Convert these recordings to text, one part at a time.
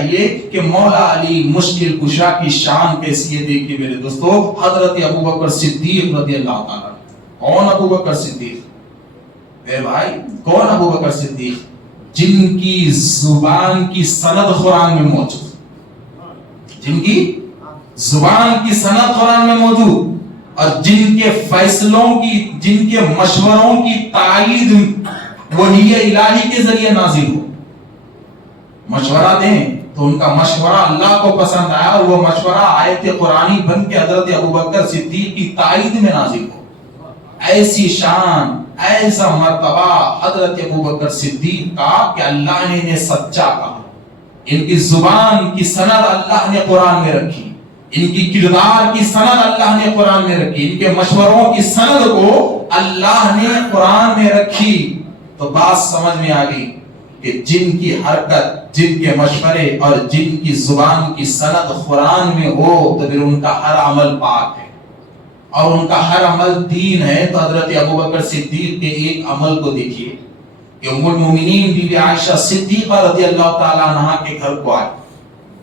چاہیے کہ مولا علی مشکل کشا کی شان کیسی ہے. دیکھیے میرے دوستو, حضرت ابوبکر صدیق رضی اللہ تعالیٰ. کون ابوبکر صدیق میرے بھائی؟ کون ابوبکر صدیق؟ جن کی زبان کی سند قرآن میں موجود, جن کی زبان کی سند قرآن میں موجود, اور جن کے فیصلوں کی, جن کے مشوروں کی تائید وحی الہی کے ذریعے نازل ہو. مشورہ دیں تو ان کا مشورہ اللہ کو پسند آیا اور وہ مشورہ آیت قرآنی بن کے حضرت ابوبکر صدیق کی تائید میں نازل ہو. ایسی شان, ایسا مرتبہ حضرت ابوبکر صدیق کا کہ اللہ نے انہیں سچا کہا. ان کی زبان کی سند اللہ نے قرآن میں رکھی, ان کی کردار کی سند اللہ نے قرآن میں رکھی, ان کے مشوروں کی سند کو اللہ نے قرآن میں رکھی. تو بات سمجھ میں آ گئی کہ جن کی حرکت, جن کے مشورے اور جن کی زبان کی سند قرآن میں ہو تو پھر ان کا ہر عمل پاک ہے اور ان کا ہر عمل دین ہے. تو حضرت ابوبکر صدیق کے ایک عمل کو دیکھیے کہ ام المومنین بی بی عائشہ صدیقہ رضی اللہ تعالیٰ عنہا کے گھر کو آئے.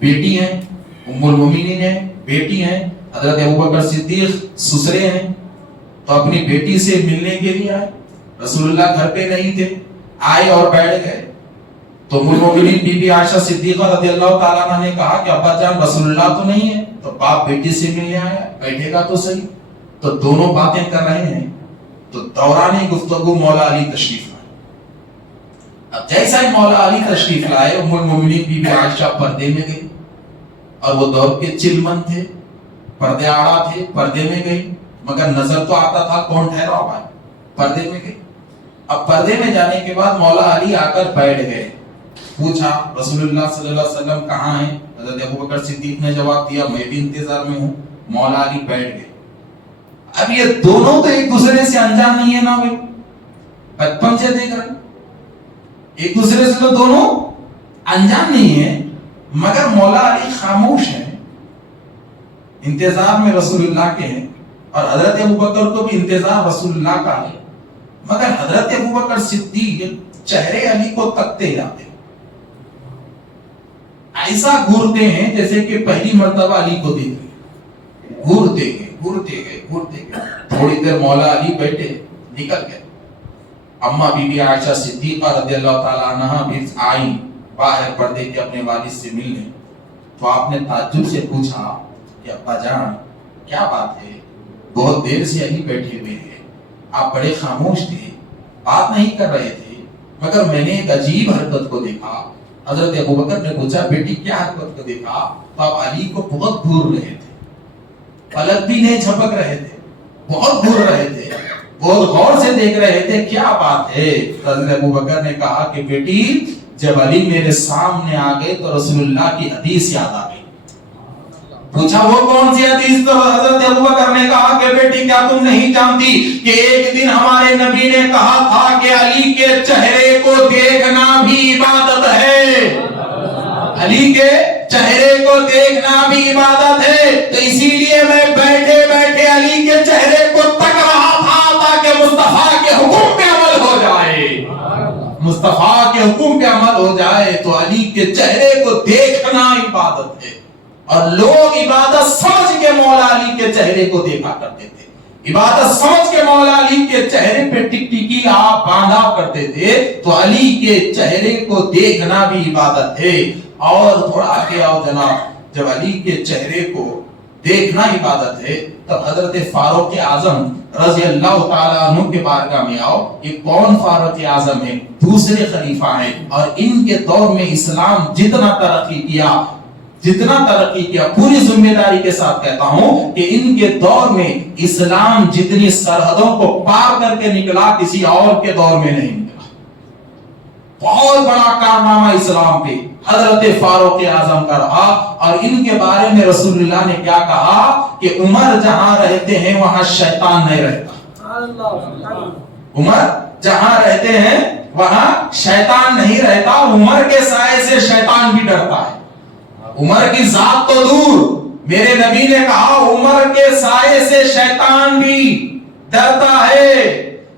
بیٹی ہیں, ام المومنین ہیں, بیٹی ہیں, حضرت ابوبکر صدیق سسرے ہیں, تو اپنی بیٹی سے ملنے کے لیے آئے. رسول اللہ گھر پہ نہیں تھے, آئے اور بیٹھ گئے. تو ام المومنین بی بی عائشہ صدیقہ رضی اللہ تعالیٰ عنہ نے کہا کہ ابا جان رسول اللہ تو نہیں ہے, تو باپ بیٹی سے ملنے آیا, بیٹھے گا تو صحیح. تو دونوں باتیں کر رہے ہیں تو دوران گفتگو مولا علی تشریف لائے. اب جیسا ہی مولا علی تشریف لائے, ام المومنین بی بی عائشہ پردے میں گئی, اور وہ دور کے چلمن تھے, پردے آڑا تھے, پردے میں گئی, مگر نظر تو آتا تھا کون ٹھہرا ہوا ہے, پردے میں گئی. اب پردے میں جانے کے بعد مولا علی آ کر بیٹھ گئے. پوچھا رسول اللہ صلی اللہ علیہ وسلم کہاں ہیں؟ حضرت ابوبکر صدیق نے جواب دیا میں بھی انتظار میں ہوں. مولا علی بیٹھ گئے. اب یہ دونوں تو ایک دوسرے سے انجان نہیں ہے نا بھائی, بچپن سے دیکھ رہے, ایک دوسرے سے تو دونوں انجان نہیں ہے, مگر مولا علی خاموش ہیں, انتظار میں رسول اللہ کے ہیں, اور حضرت ابوبکر کو بھی انتظار رسول اللہ کا ہے. مگر حضرت ابوبکر صدیق چہرے علی کو تکتے جاتے, ایسا گھورتے ہیں جیسے کہ پہلی مرتبہ علی کو دیکھ رہے, گھورتے گئے گھورتے گئے گھورتے گئے. تھوڑی دیر مولا علی بیٹھے, نکل گئے. اما بی بی عائشہ صدیقہ رضی اللہ تعالیٰ عنہا بھی آئیں باہر پردے کے اپنے والد سے ملنے. تو آپ نے تعجب سے پوچھا کہ ابا جان کیا بات ہے, بہت دیر سے علی بیٹھے ہوئے ہیں, آپ بڑے خاموش تھے, بات نہیں کر رہے تھے, مگر میں نے ایک عجیب حرکت کو دیکھا. حضرت ابوبکر نے پوچھا بیٹی کیا حرکت کو دیکھا؟ تو آپ علی کو بہت گھور رہے تھے, پلک بھی نہیں جھپک رہے تھے, بہت گھور رہے تھے, بہت غور سے دیکھ رہے تھے, کیا بات ہے؟ حضرت ابوبکر نے کہا کہ بیٹی جب علی میرے سامنے آ گئے تو رسول اللہ کی حدیث یاد آ گئی. پوچھا وہ کون سی حدیث؟ تو حضرت ابوبکر نے کہا کہ بیٹی کیا تم نہیں جانتی کہ ایک دن ہمارے نبی نے کہا تھا کہ علی کے چہرے کو دیکھنا بھی عبادت ہے, علی کے چہرے کو دیکھنا بھی عبادت ہے. تو اسی لیے میں بیٹھے بیٹھے علی کے چہرے کو تک رہا تھا تاکہ مصطفیٰ کے حکم پہ عمل ہو جائے, مصطفیٰ کے حکم پہ عمل ہو جائے. تو علی کے چہرے کو دیکھنا عبادت ہے, اور لوگ عبادت سمجھ کے مولا علی کے چہرے کو دیکھا کرتے تھے, عبادت سمجھ کے مولا علی کے چہرے پہ ٹک ٹکی آپ باندھا کرتے تھے. تو علی کے چہرے کو دیکھنا بھی عبادت ہے. اور تھوڑا آگے آؤ جناب, جب علی کے چہرے کو دیکھنا عبادت ہے تب حضرت فاروق اعظم رضی اللہ تعالیٰ عنہ کے بارگاہ میں آؤ. یہ کون فاروق اعظم ہے؟ دوسرے خلیفہ ہیں, اور ان کے دور میں اسلام جتنا ترقی کیا, پوری ذمہ داری کے ساتھ کہتا ہوں کہ ان کے دور میں اسلام جتنی سرحدوں کو پار کر کے نکلا کسی اور کے دور میں نہیں نکلا. بہت بڑا کارنامہ اسلام پہ حضرت فاروق اعظم کا رہا. اور ان کے بارے میں رسول اللہ نے کیا کہا کہ عمر جہاں رہتے ہیں وہاں شیطان نہیں رہتا, عمر جہاں رہتے ہیں وہاں شیطان نہیں رہتا. عمر کے سائے سے شیطان بھی ڈرتا ہے, عمر کی ذات تو دور, میرے نبی نے کہا عمر کے سائے سے شیطان بھی ڈرتا ہے.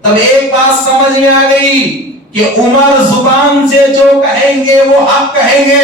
تب ایک بات سمجھ میں آ گئی کہ عمر زبان سے جو کہیں گے وہ حق کہیں گے,